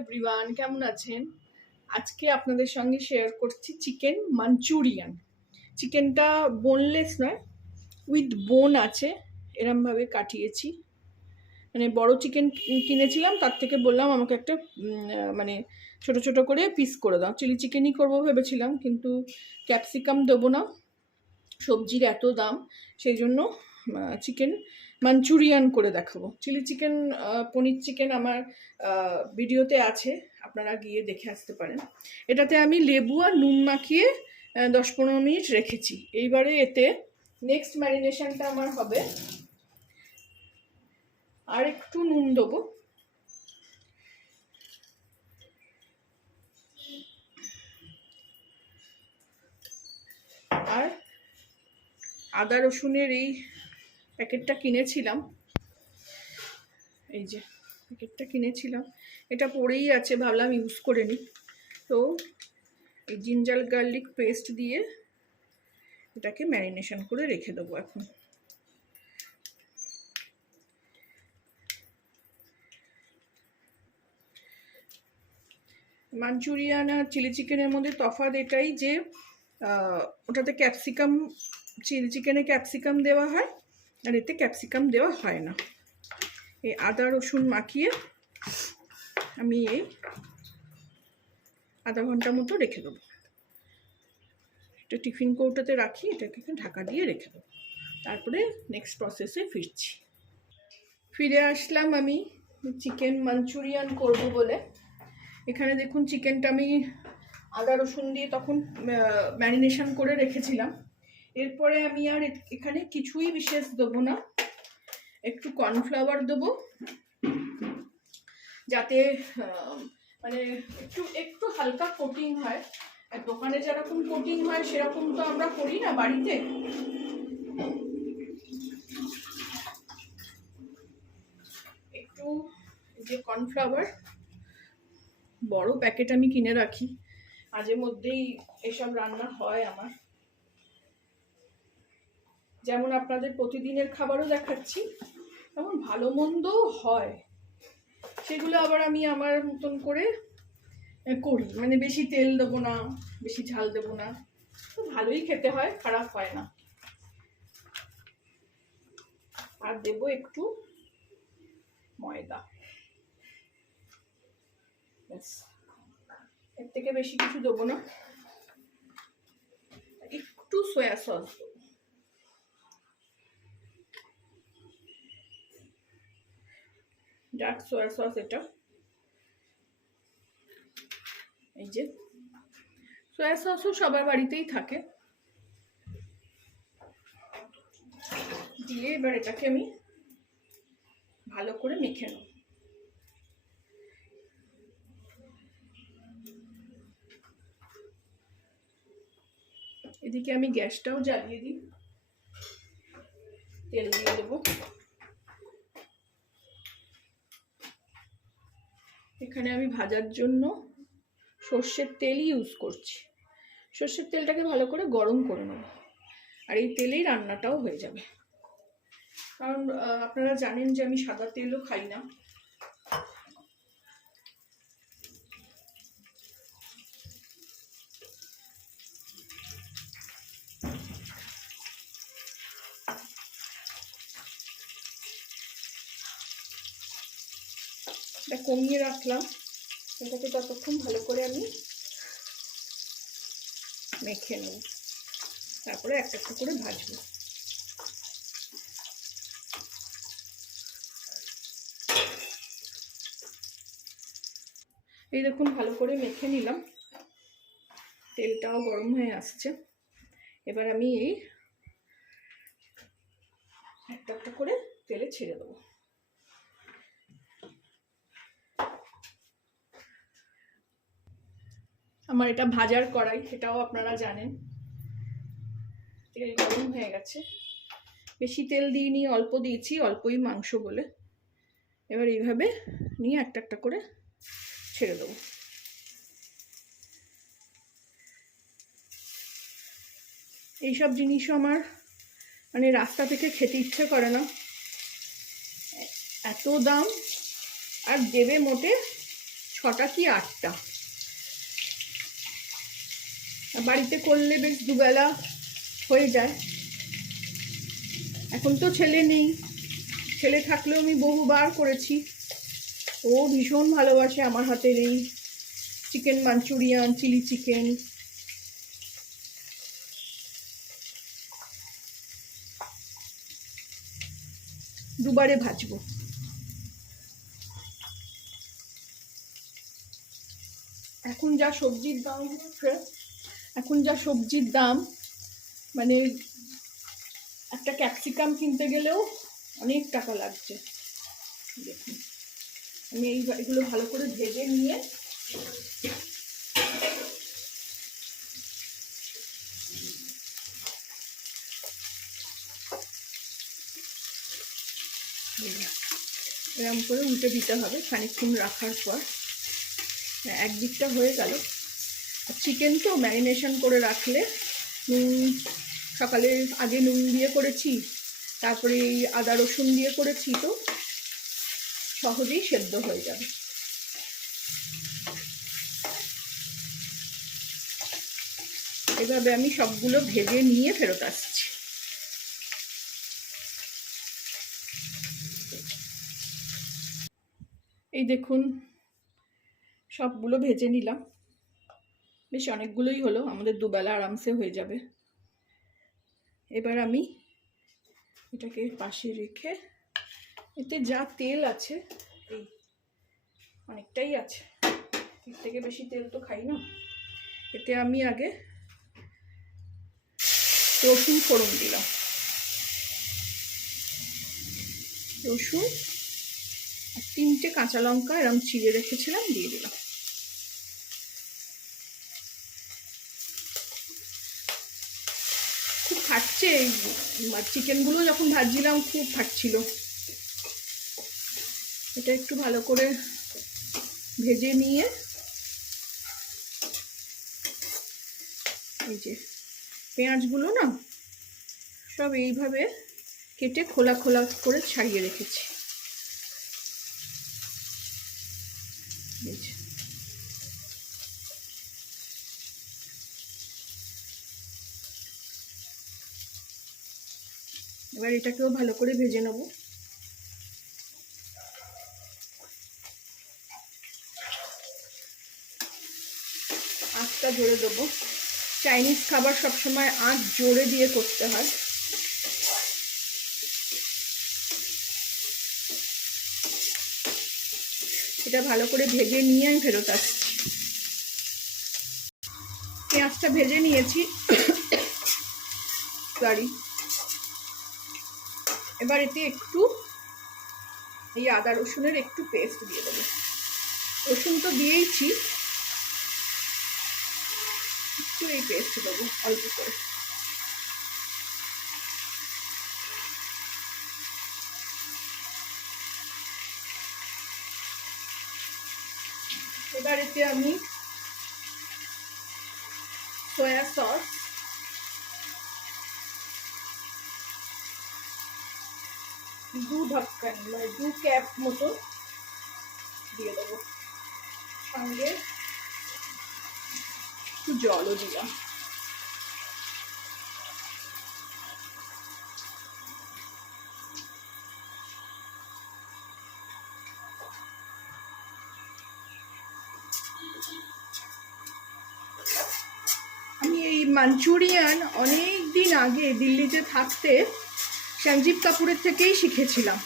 Everyone, কেমন আছেন? আজকে আপনাদের সঙ্গে শেয়ার করছি চিকেন মাঞ্চুরিয়ান। চিকেনটা বোনলেস নয়, উইথ বোন আছে, এরমভাবে কাটিয়েছি। মানে বড় চিকেন কিনেছিলাম, তার থেকে বললাম আমাকে একটা মানে ছোট ছোট করে পিস করে দাও। চিলি চিকেনই করবো ভেবেছিলাম, কিন্তু ক্যাপসিকাম দেবো না, সবজির এত দাম, সেই জন্য চিকেন মাঞ্চুরিয়ান করে দেখাবো। চিলি চিকেন, পনির চিকেন আমার ভিডিওতে আছে, আপনারা গিয়ে দেখে আসতে পারেন। এটাতে আমি লেবু আর নুন মাখিয়ে 10-15 মিনিট রেখেছি। এইবারে এতে নেক্সট ম্যারিনেশনটা আমার হবে, আর একটু নুন দেবো, আর আদা রসুনের এই প্যাকেটটা কিনেছিলাম, এই যে প্যাকেটটা কিনেছিলাম, এটা পড়েই আছে, ভাবলাম ইউজ করে নিই। তো এই জিঞ্জার গার্লিক পেস্ট দিয়ে এটাকে ম্যারিনেশন করে রেখে দেবো এখন। মাঞ্চুরিয়ান আর চিলি চিকেনের মধ্যে তফাৎ এটাই যে ওটাতে ক্যাপসিকাম, চিলি চিকেনে ক্যাপসিকাম দেওয়া হয় আর এতে ক্যাপসিকাম দেওয়া হয় না। এই আদা রসুন মাখিয়ে আমি এই আধা ঘন্টা মতো রেখে দেবো। একটা টিফিন কৌটোতে রাখি, এটাকে ঢাকা দিয়ে রেখে দেবো। তারপরে নেক্সট প্রসেসে ফিরে আসলাম আমি চিকেন মাঞ্চুরিয়ান করব বলে। এখানে দেখুন চিকেনটা আমি আদা রসুন দিয়ে তখন ম্যারিনেশন করে রেখেছিলাম। এরপরে আমি আর এখানে কিছুই বিশেষ দেবো না, একটু কর্নফ্লাওয়ার দেবো, যাতে মানে একটু একটু হালকা কোটিং হয়। আর দোকানে যেরকম কোটিং হয় সেরকম তো আমরা করি না বাড়িতে। একটু যে কর্নফ্লাওয়ার বড় প্যাকেট আমি কিনে রাখি, মাঝে মধ্যেই এসব রান্না হয় আমার। যেমন আপনাদের প্রতিদিনের খাবারও দেখাচ্ছি, তেমন ভালো মন্দও হয়, সেগুলো আবার আমি আমার মতন করে করি। মানে বেশি তেল দেবো না, বেশি ঝাল দেবো না, তো ভালোই খেতে হয়, খারাপ হয় না। আর দেবো একটু ময়দা, ব্যাস, এর থেকে বেশি কিছু দেবো না। একটু সয়া সস দেবো, ডার্ক সয়া সস। এটা এই যে সয়া সসও সবার বাড়িতেই থাকে। দিয়ে এবার এটাকে আমি ভালো করে মেখে নেব। এদিকে আমি গ্যাসটাও জ্বালিয়ে দিই, তেল দিয়ে দেবো। এখানে আমি ভাজার জন্য সর্ষের তেলই ইউজ করছি। সর্ষের তেলটাকে ভালো করে গরম করে নেব, আর এই তেলেই রান্নাটাও হয়ে যাবে। কারণ আপনারা জানেন যে আমি সাদা তেলও খাই না। এটা কমিয়ে রাখলাম, এটাকে ততক্ষণ ভালো করে আমি মেখে নেব, তারপরে একটা একটা করে ভাজবো। এই দেখুন ভালো করে মেখে নিলাম, তেলটাও গরম হয়ে আসছে। এবার আমি এই একটা একটা করে তেলে ছেড়ে দেবো। আমার এটা ভাজার কড়াই, সেটাও আপনারা জানেন। তেল গরম হয়ে গেছে, বেশি তেল দিইনি, অল্প দিয়েছি, অল্পই মাংস বলে। এবার এইভাবে নিয়ে একটা একটা করে ছেড়ে দেবো। এইসব জিনিসও আমার মানে রাস্তা থেকে খেতে ইচ্ছে করে না, এত দাম, আর দেবে মোটে 6 6টা কি 8টা। বাড়িতে করলে বেশ দুবেলা হয়ে যায়। এখন তো ছেলে নেই, ছেলে থাকলেও আমি বহুবার করেছি। ও ভীষণ ভালোবাসে আমার হাতের এই চিকেন মাঞ্চুরিয়ান, চিলি চিকেন। দুবারে ভাজবো। এখন যা সবজির দাম হচ্ছে, মানে একটা ক্যাপসিকাম কিনতে গেলেও অনেক টাকা লাগছে। দেখুন, আমি এগুলো ভালো করে ভেজে নিয়ে এরকম করে উল্টে দিতে হবে খানিকক্ষণ রাখার পর। একদিকটা হয়ে গেল। আর চিকেন তো ম্যারিনেশন করে রাখলে, সকালে আগে নুন দিয়ে করেছি, তারপরে এই আদা রসুন দিয়ে করেছি, তো সহজেই সেদ্ধ হয়ে যাবে। এভাবে আমি সবগুলো ভেজে নিয়ে ফেরত আসছি। এই দেখুন, সবগুলো ভেজে নিলাম। বেশ অনেকগুলোই হলো, আমাদের দুবেলা আরামসে হয়ে যাবে। এবার আমি এটাকে পাশে রেখে, এতে যা তেল আছে, এই অনেকটাই আছে, এর থেকে বেশি তেল তো খাই না। এতে আমি আগে রসুন ফোড়ন দিলাম। রসুন আর 3টে কাঁচা লঙ্কা এরকম চিড়ে রেখেছিলাম, দিয়ে দিলাম। খুব ফাটছে, চিকেনগুলো যখন ভাজছিলাম খুব ফাটছিল। এটা একটু ভালো করে ভেজে নিয়ে, এই যে পেঁয়াজগুলো না সব এইভাবে কেটে খোলা খোলা করে ছাড়িয়ে রেখেছি। এবার এটাকেও ভালো করে ভেজে নেব। আঁচটা জোরে দেবো। চাইনিজ খাবার সবসময় আঁচ জোরে দিয়ে করতে হয়। এটা ভালো করে ভেজে নিয়ে আমি ফেরত আসছি। পেঁয়াজটা ভেজে নিয়েছি, সরি। এবার এতে একটু এই আদা রসুনের একটু পেস্ট দিয়ে দেবো। রসুন তো দিয়েইছি, একটু এই পেস্ট দেবো অল্প করে। এবার এতে আমি সয়া সস, 2 ঢক্কন মানে 2 ক্যাপ মতো দিয়ে দেবো। সঙ্গে একটু জলও দিলাম। আমি এই মাঞ্চুরিয়ান অনেক দিন আগে দিল্লিতে থাকতে সঞ্জীব কাপুরের থেকেই শিখেছিলাম।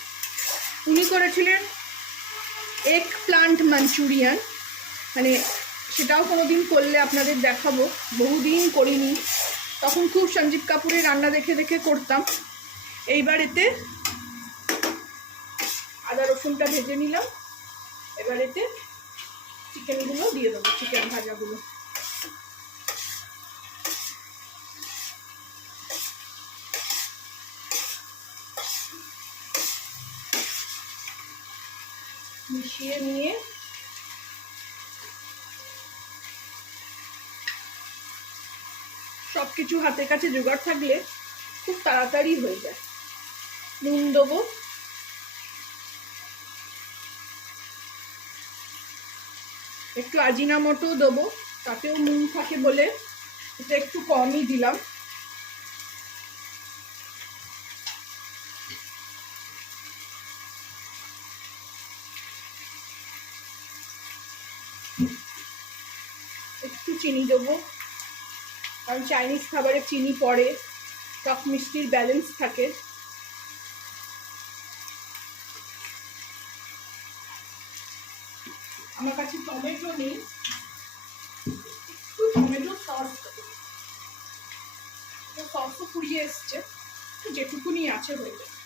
উনি করেছিলেন এগ প্লান্ট মাঞ্চুরিয়ান, মানে সেটাও কোনোদিন করলে আপনাদের দেখাবো। বহুদিন করিনি, তখন খুব সঞ্জীব কাপুরের রান্না দেখে দেখে করতাম। এইবার এতে আদা রসুনটা ভেজে নিলাম। এবার এতে চিকেনগুলো দিয়ে দেবো, চিকেন ভাজাগুলো। মিশিয়ে নিয়ে সবকিছু হাতের কাছে জোগাড় থাকলে খুব তাড়াতাড়ি হয়ে যায়। নুন দেবো, একটু আজিনামোটো দেবো, তাতেও নুন থাকে বলে এটা একটু কমই দিলাম। একটু চিনি দেবো, কারণ চাইনিজ খাবারে চিনি পড়ে, টক মিষ্টির ব্যালেন্স থাকে। আমার কাছে টমেটো নেই, একটু টমেটো সস দেবো। সসও ফুরিয়ে এসছে, যেটুকুনি আছে হয়ে যাবে।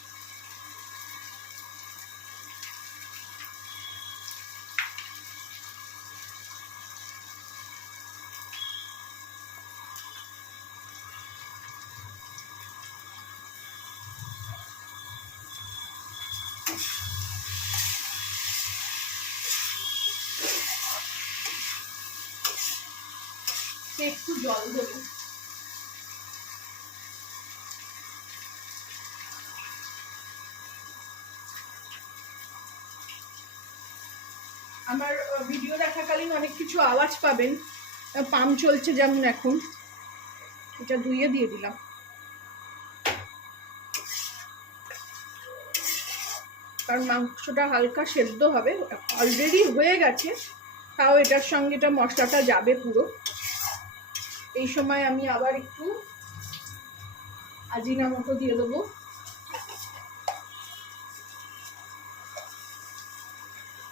একটু জল দেবো। আমার ভিডিও দেখাকালীন অনেক কিছু আওয়াজ পাবেন, পাম্প চলছে যেমন এখন, এটা ধুইয়ে দিয়ে দিলাম। কারণ মাংসটা হালকা সেদ্ধ হবে, অলরেডি হয়ে গেছে, তাও এটার সঙ্গে এটা মশলাটা যাবে পুরো। এই সময় আমি আবার একটু আজিনামোটো দিয়ে দেবো।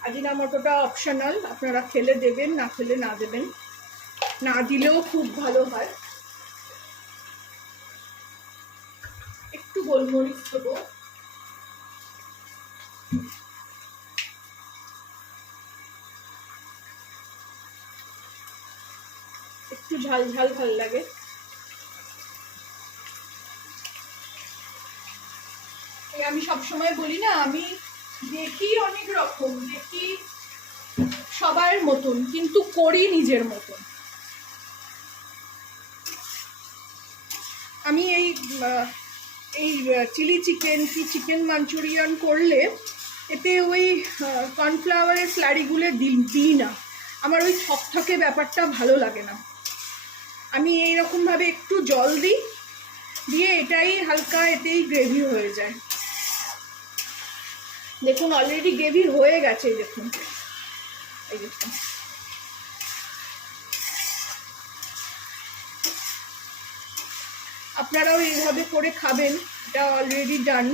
আজিনামোটোটা অপশনাল, আপনারা খেলে দেবেন, না খেলে না দেবেন, না দিলেও খুব ভালো হয়। একটু গোলমরিচ দেবো। একটু ঝাল ঝাল ভাল লাগে। আমি সবসময় বলি না, আমি দেখি অনেক রকম, দেখি সবার মতন, কিন্তু করি নিজের মতন। আমি এই চিলি চিকেন কি চিকেন মাঞ্চুরিয়ান করলে এতে ওই কর্নফ্লাওয়ারের স্লারিগুলো দিই না, আমার ওই থকথকে ব্যাপারটা ভালো লাগে না। আমি এইরকমভাবে একটু জল দিই, দিয়ে এটাই হালকা, এতেই গ্রেভি হয়ে যায়। দেখুন অলরেডি গ্রেভি হয়ে গেছে, দেখুন এই দেখুন। আপনারাও এইভাবে করে খাবেন, এটা অলরেডি ডান।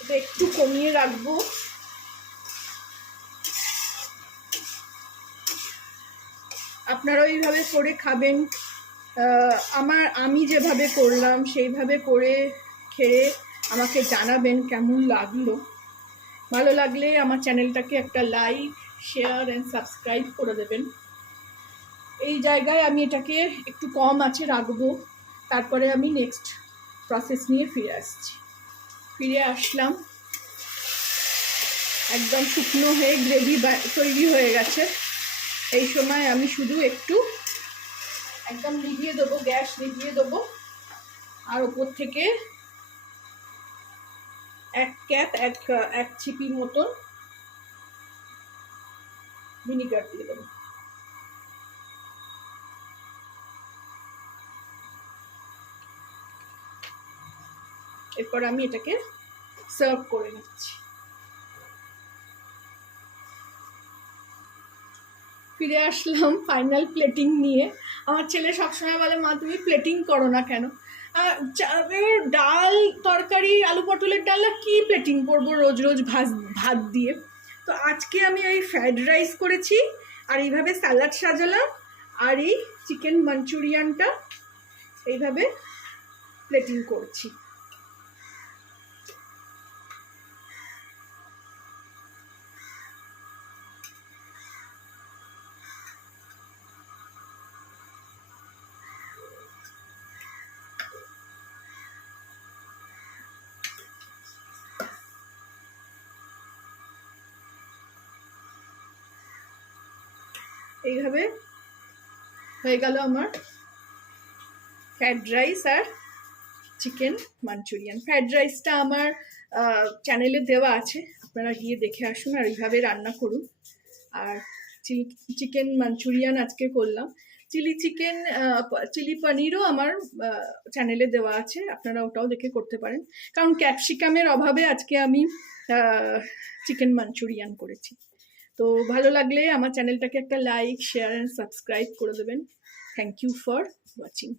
এটা একটু কমিয়ে রাখবো। আপনারাও এইভাবে করে খাবেন। আমি যেভাবে করলাম সেইভাবে করে খেয়ে আমাকে জানাবেন কেমন লাগলো। ভালো লাগলে আমার চ্যানেলটাকে একটা লাইক, শেয়ার অ্যান্ড সাবস্ক্রাইব করে দেবেন। এই জায়গায় আমি এটাকে একটু কম আঁচে রাখবো, তারপরে আমি নেক্সট প্রসেস নিয়ে ফিরে আসলাম। একদম শুকনো হয়ে গ্রেভি তৈরি হয়ে গেছে। এই সময় আমি শুধু একটু একদম নিভিয়ে দেবো, গ্যাস নিভিয়ে দেবো, আর ওপর থেকে এক ছিপির মতন ভিনিগার দিয়ে দেবো। এরপর আমি এটাকে সার্ভ করে নিচ্ছি। ফিরে আসলাম ফাইনাল প্লেটিং নিয়ে। আমার ছেলে সবসময় বলে, মা তুমি প্লেটিং করো না কেন? ডাল তরকারি, আলু পটলের ডাল কি প্লেটিং করবো রোজ রোজ ভাত দিয়ে? তো আজকে আমি ওই ফ্রাইড রাইস করেছি, আর এইভাবে স্যালাড সাজালাম, আর এই চিকেন মাঞ্চুরিয়ানটা এইভাবে প্লেটিং করছি। এইভাবে হয়ে গেল আমার ফ্রাইড রাইস আর চিকেন মাঞ্চুরিয়ান। ফ্রাইড রাইসটা আমার চ্যানেলে দেওয়া আছে, আপনারা গিয়ে দেখে আসুন আর এইভাবে রান্না করুন। আর চিকেন মাঞ্চুরিয়ান আজকে করলাম। চিলি পনিরও আমার চ্যানেলে দেওয়া আছে, আপনারা ওটাও দেখে করতে পারেন, কারণ ক্যাপসিকামের অভাবে আজকে আমি চিকেন মাঞ্চুরিয়ান করেছি। তো ভালো লাগলে আমার চ্যানেলটাকে একটা লাইক, শেয়ার অ্যান্ড সাবস্ক্রাইব করে দেবেন। Thank you for watching.